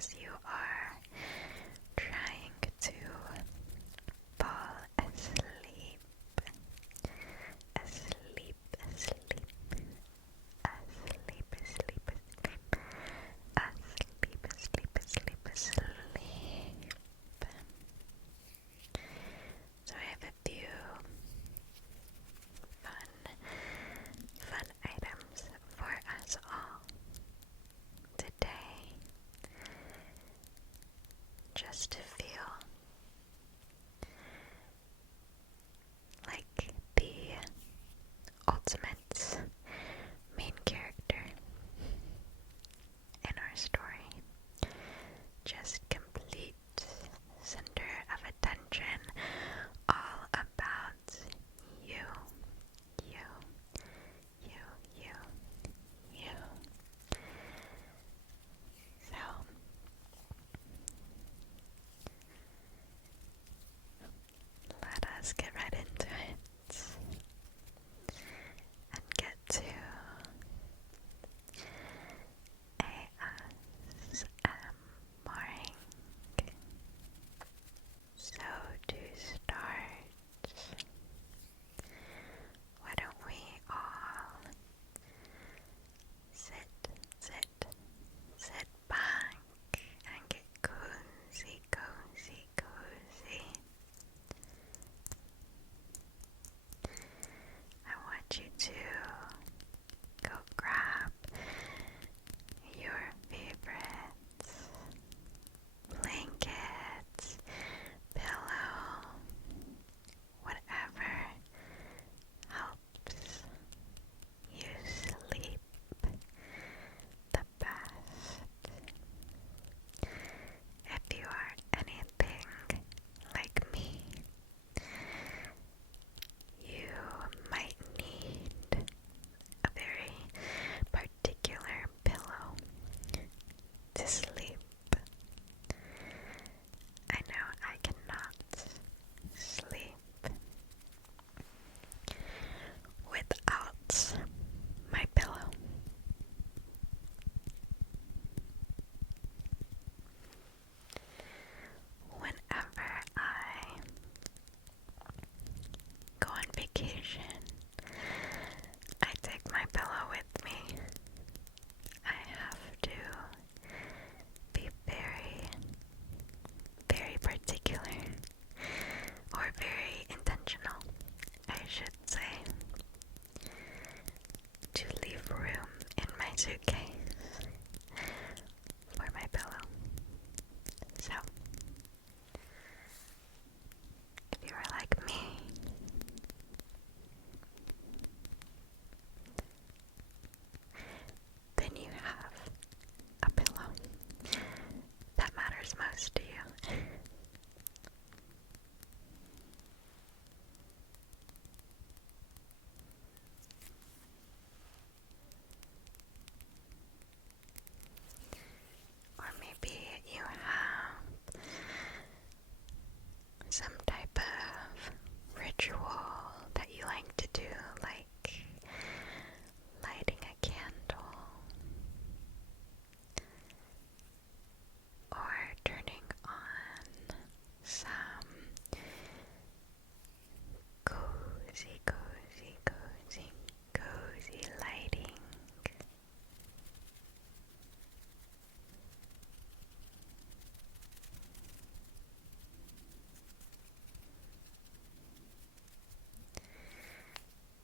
as you are trying to fall asleep, asleep, asleep, asleep, asleep, asleep, asleep, asleep, asleep. So I have a few fun items for us all today, just to feel like the ultimate main character in our story. Just complete center of attention, all about you, you, you, you, you. So, let us get right into it and get to ASMRing. So to start, why don't we all sit back and get cozy, cozy, cozy. I want you to go grab your favorite blanket, pillow, whatever helps you sleep the best. If you are anything like me, you might need a very particular pillow to sleep. I know I cannot sleep without my pillow. Whenever I go on vacation, I take my pillow with me. I have to be very, very particular, or very intentional, I should say, to leave room in my suitcase for my pillow. So, if you are like me, then you have a pillow that matters most to you. Or maybe you have some type of ritual that you like to do, like lighting a candle, or turning on some cozy, cozy, cozy, cozy lighting.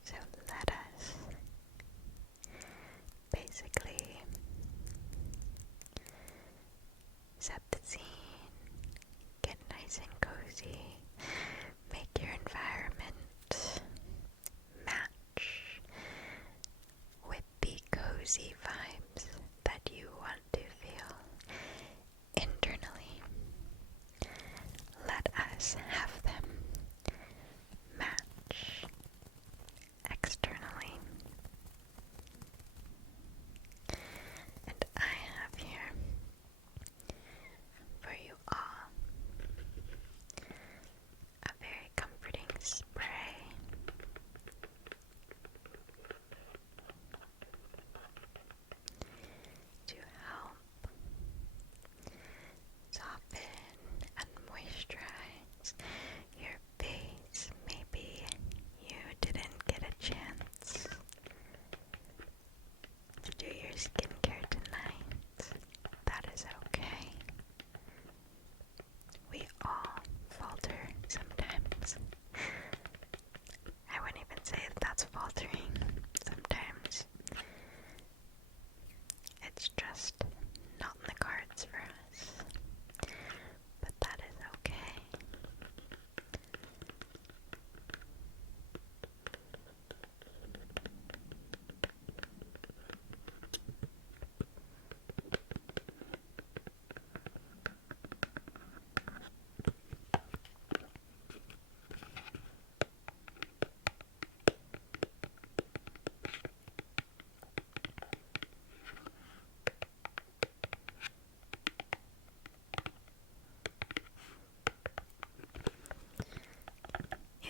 So let us basically set the scene, get nice and cozy, make your environment match with the cozy vibes that you want to feel internally. Let us have them match externally. And I have here for you all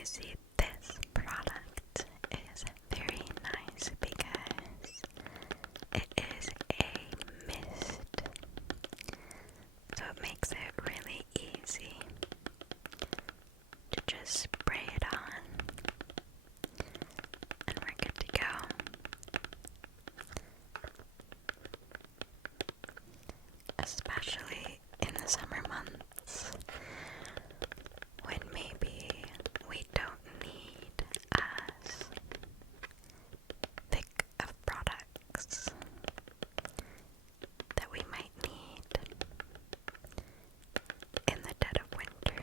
see, this product is very nice because it is a mist, so it makes it really easy to just spray it on, and we're good to go. Especially in the summer months, when maybe we don't need as thick of products that we might need in the dead of winter.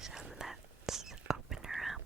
So let's open her up.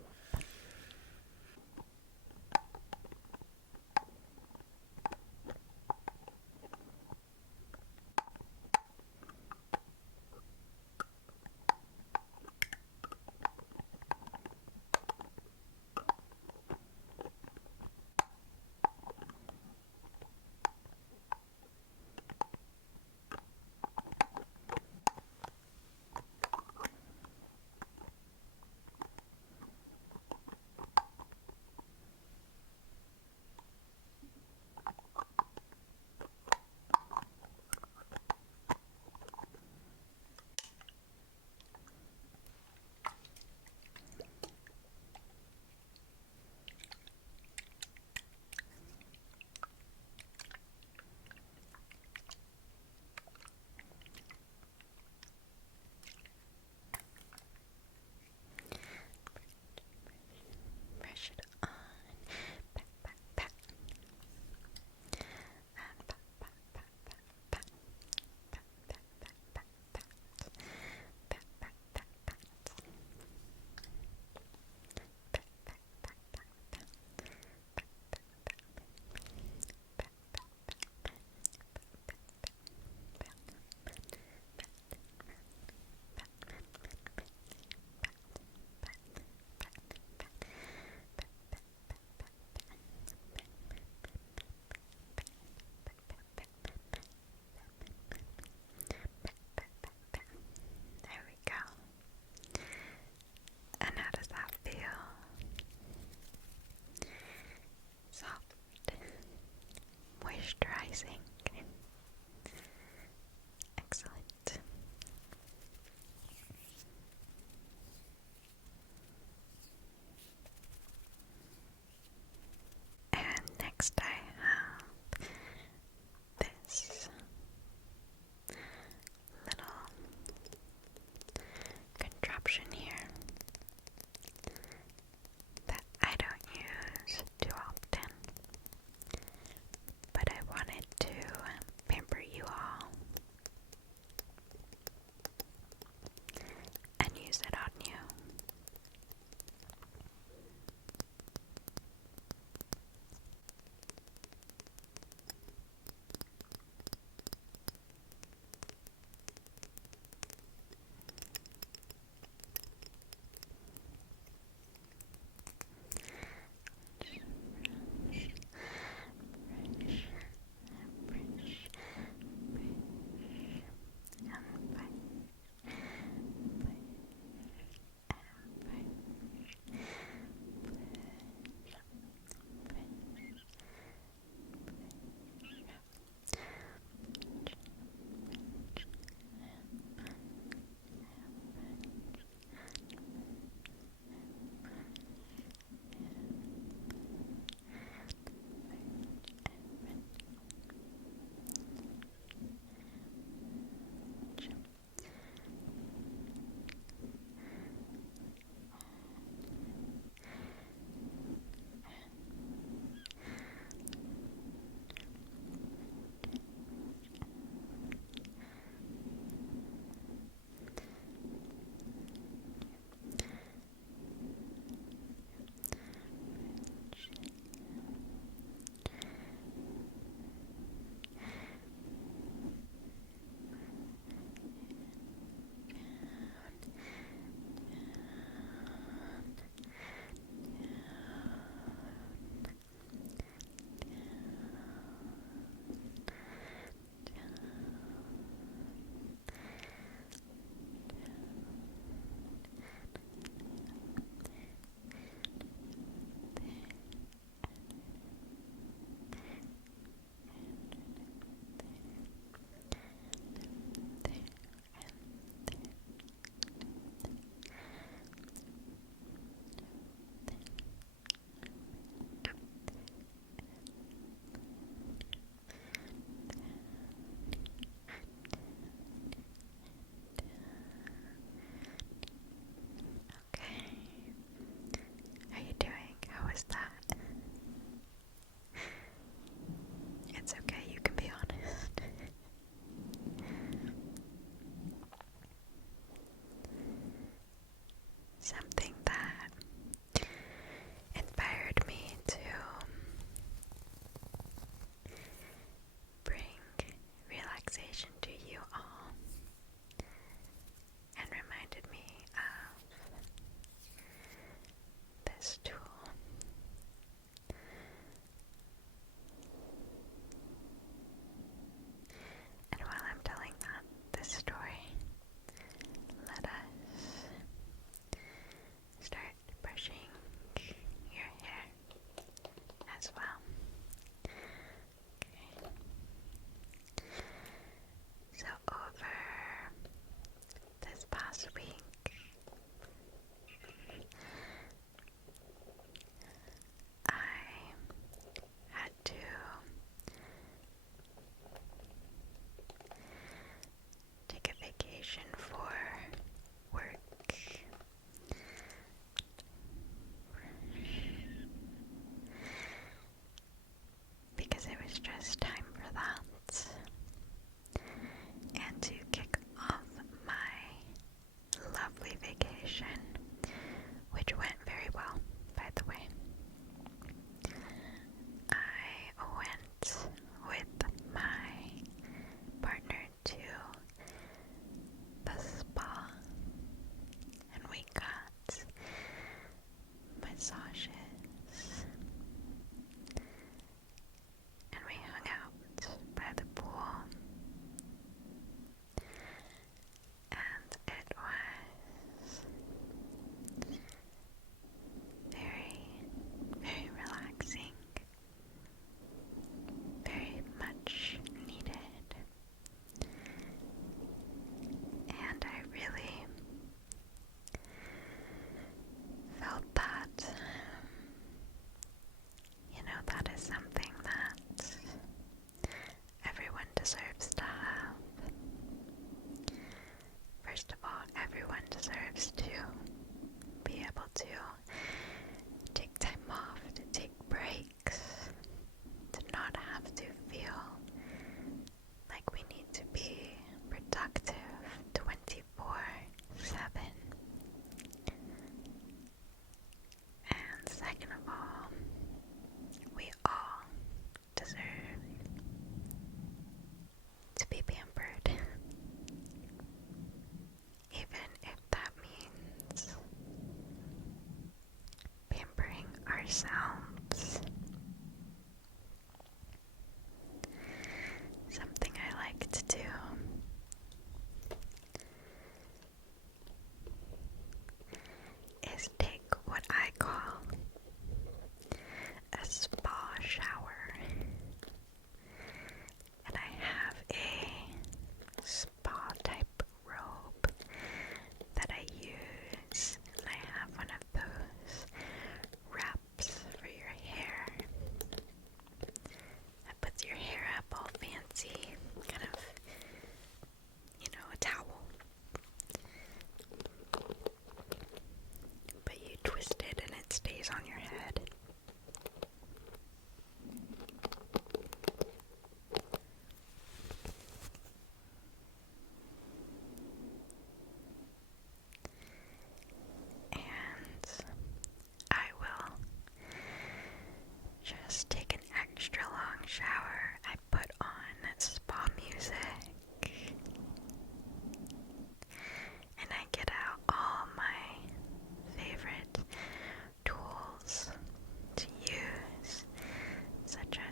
Brush it on. Pat, pat, pat. And pat, pat, pat, pat, pat. Pat, pat, pat, pat, pat. Pat, pat, pat, pat. Pat, pat, pat, pat, pat. There we go. And how does that feel? Soft, moisturizing. Excellent. And next I have this little contraption here that I don't use too often, but I wanted to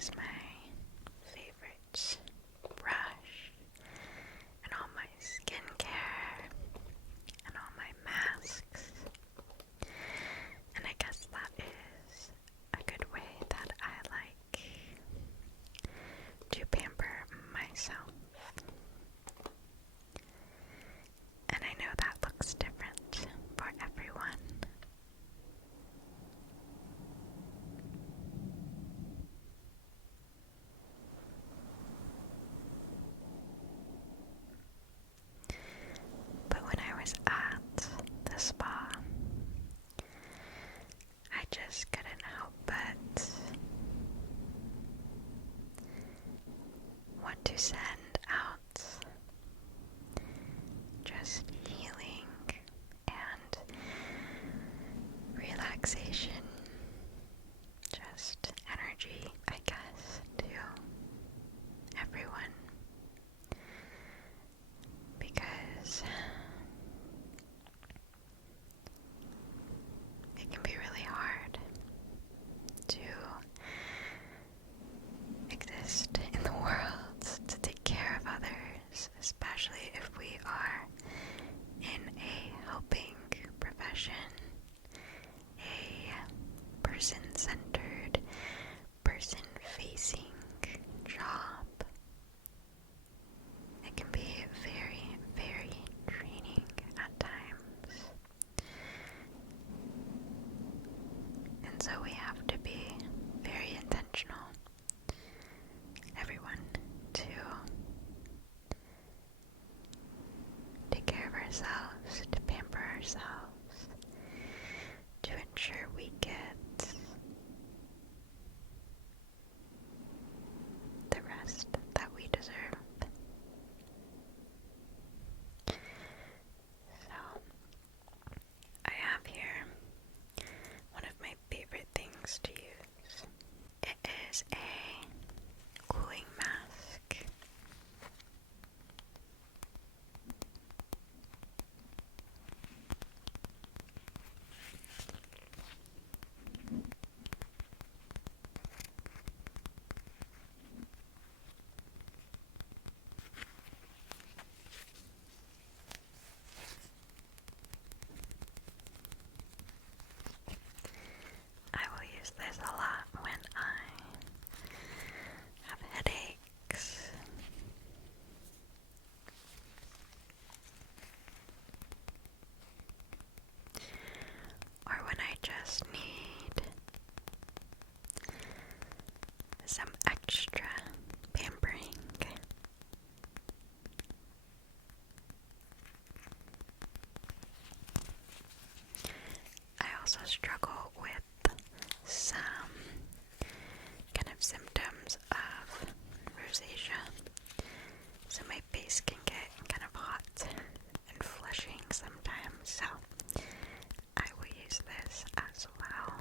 use my favorite brush and all my skincare and all my masks. And I guess that is a good way that I like to pamper myself. And I know that looks different for everyone. But when I was at the spa, I just couldn't help but want to send out just healing and relaxation, just energy, I guess, to everyone. Because it can be really hard to exist in the world, to take care of others, especially if we are in a helping profession, a person-centered, person-facing job. It can be very, very draining at times. And so we have to be very intentional, everyone, to take care of ourselves, to pamper ourselves, to ensure we get the rest that we deserve. So, I have here one of my favorite things to use. It is a cooling mask. I will use this a lot when I have headaches. Or when I just need some extra pampering. I also struggle with some kind of symptoms of rosacea, so my face can get kind of hot and flushing sometimes, so I will use this as well.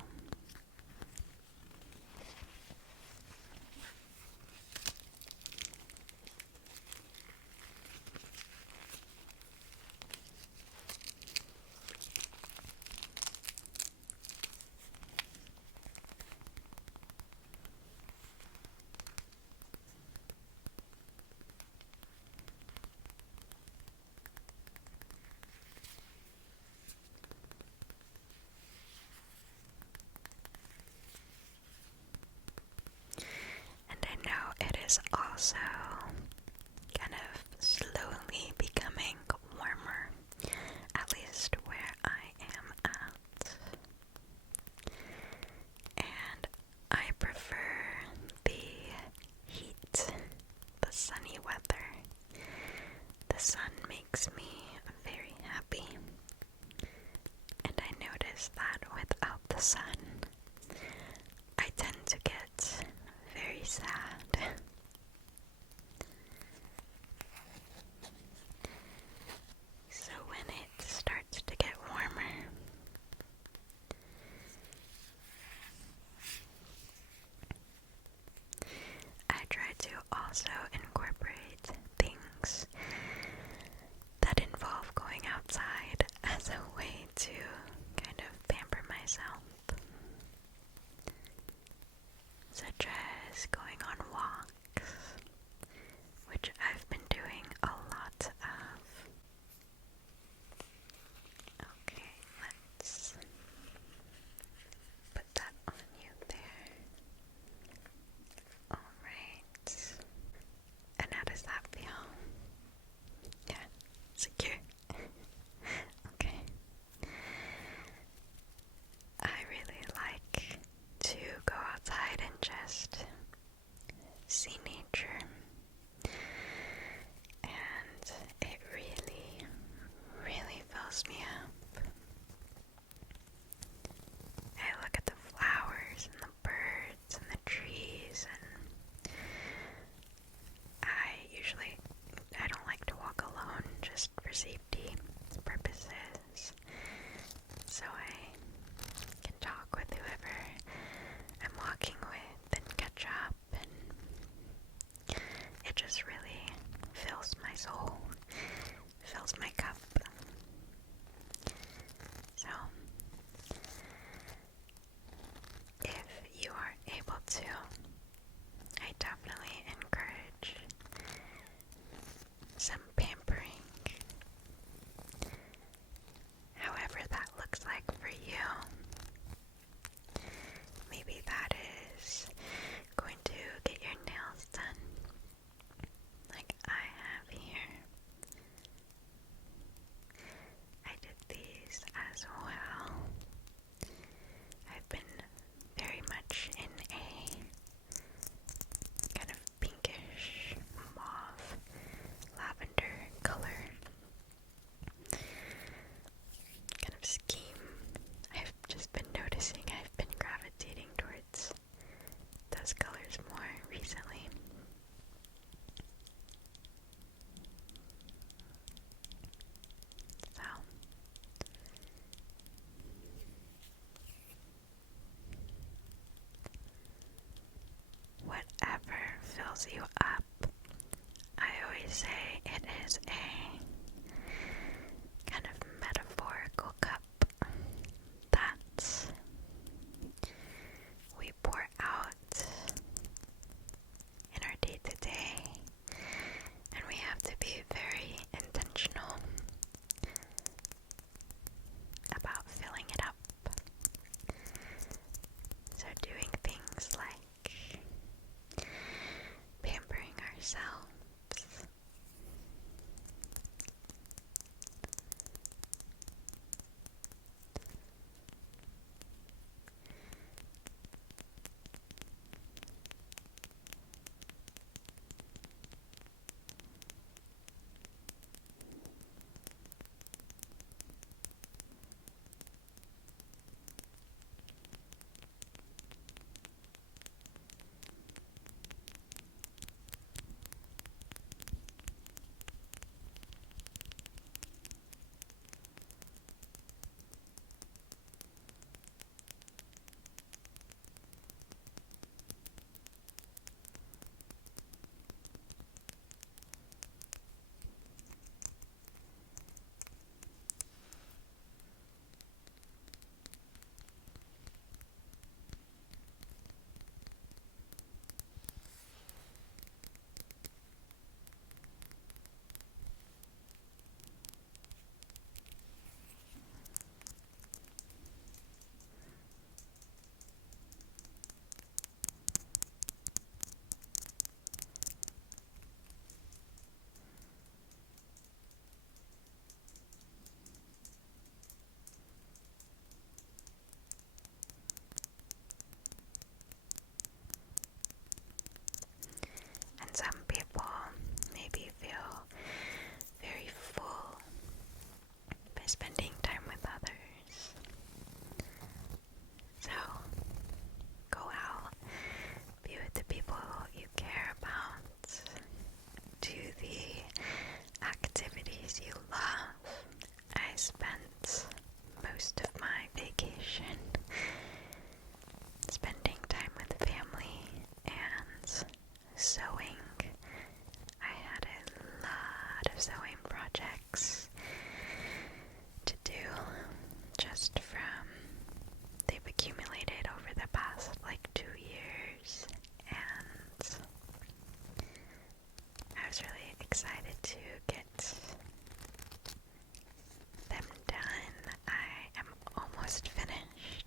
And I know it is also kind of slowly becoming warmer, at least where I am at. And I prefer the heat, the sunny weather. The sun makes me very happy. And I notice that without the sun, I tend to get very sad. So when it starts to get warmer, I try to also incorporate things that involve going outside as a way to kind of pamper myself, such as going fills you up. I always say it is a kind of metaphorical cup that we pour out in our day-to-day, and we have to be very intentional about filling it up. So doing things like pampering ourselves, and some people maybe feel very full by spending time with others. So go out, be with the people you care about, do the activities you love. I spent most of my vacation spending time with family and sewing. I had a lot of sewing projects to do just from, they've accumulated over the past like 2 years, and I was really excited to get them done. I am almost finished.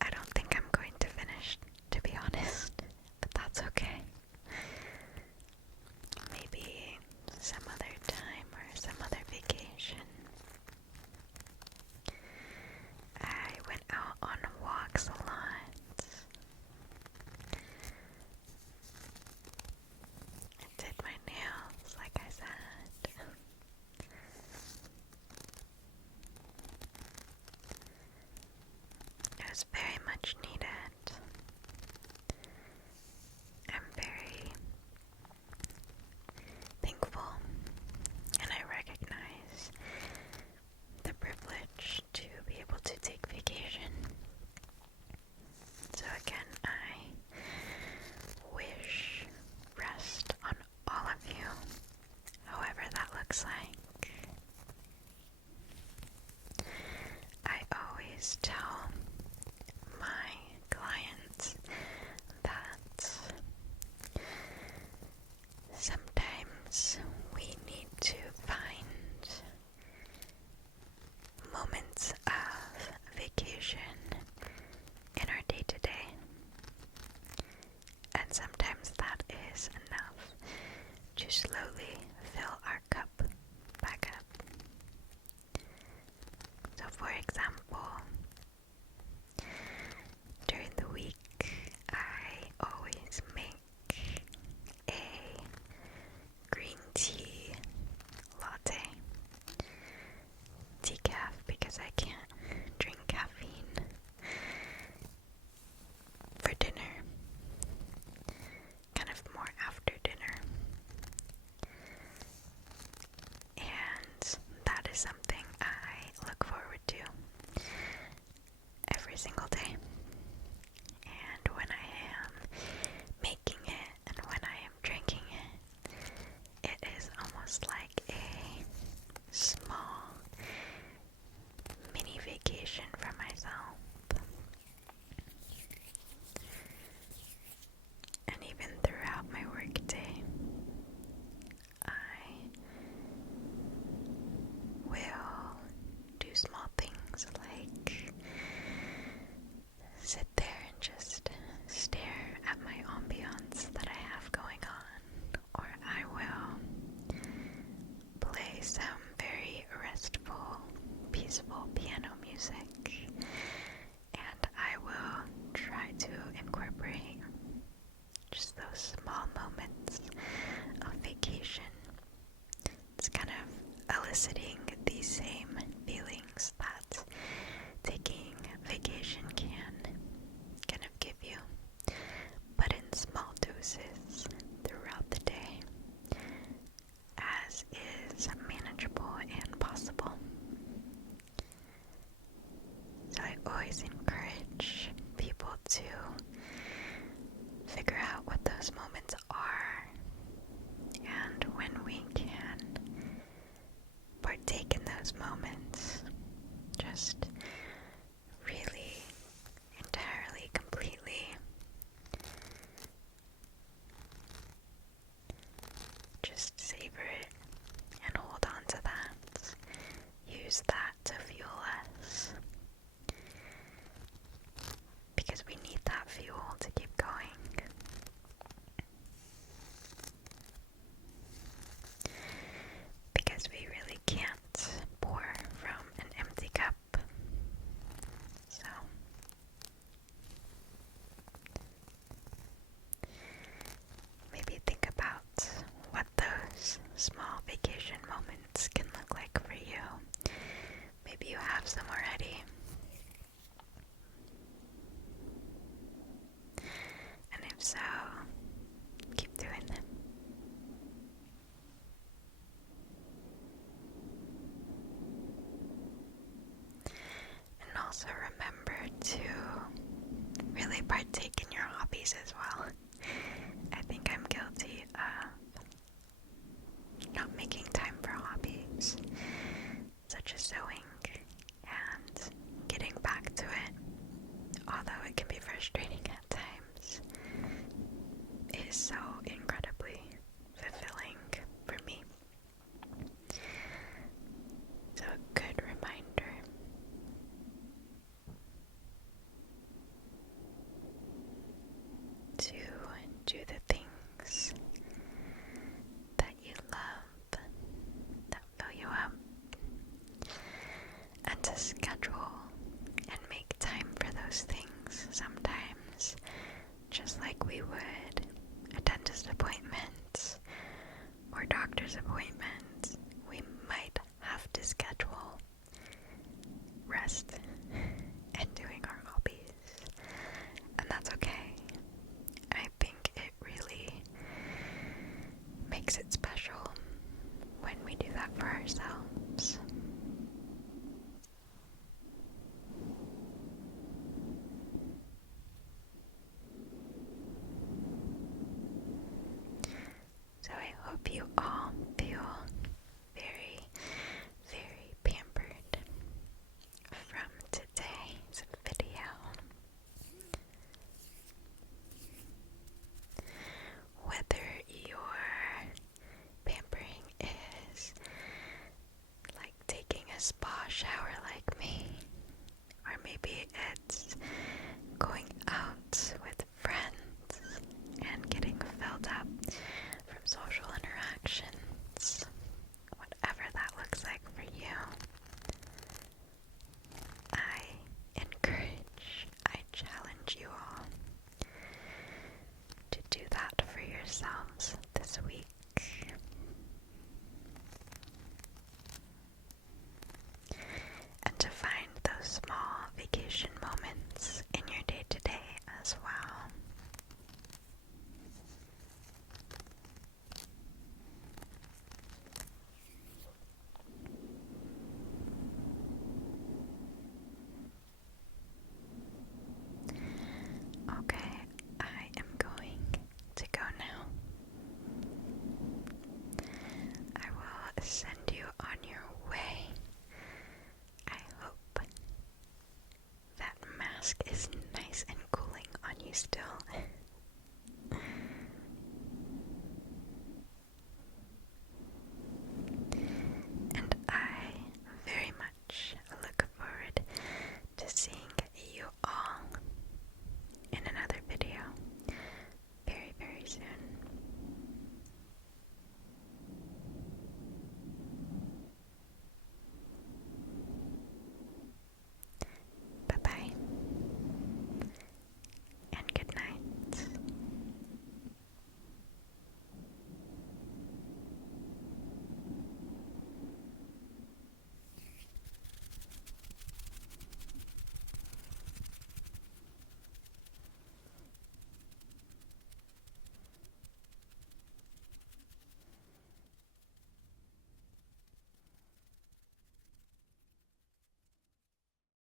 I don't think I'm going to finish, to be honest, but that's okay. Maybe some other time or some other vacation. I went out on walks a lot. I did my nails, like I said. It was very much needed. I'm very thankful, and I recognize the privilege to be able to take vacation. So again, I wish rest on all of you, however that looks like. I always tell my figure out what those moments are and when we can partake in those moments, just really, entirely, completely. Just savor it and hold on to that. Use that to fuel us. Because we need that fuel to keep going. Because we really can't pour from an empty cup. So, maybe think about what those small vacation moments can look like for you. Maybe you have some already. And if so, keep doing them. And also remember to really partake in your hobbies as well. I think I'm guilty of not making time for hobbies, such as sewing, and getting back to it, although it can be frustrating at times, is so incredibly fulfilling for me. So a good reminder to do the things that you love, that fill you up, and to schedule and make time for those things sometimes, just like we would a dentist appointment or doctor's appointment. We might have to schedule rest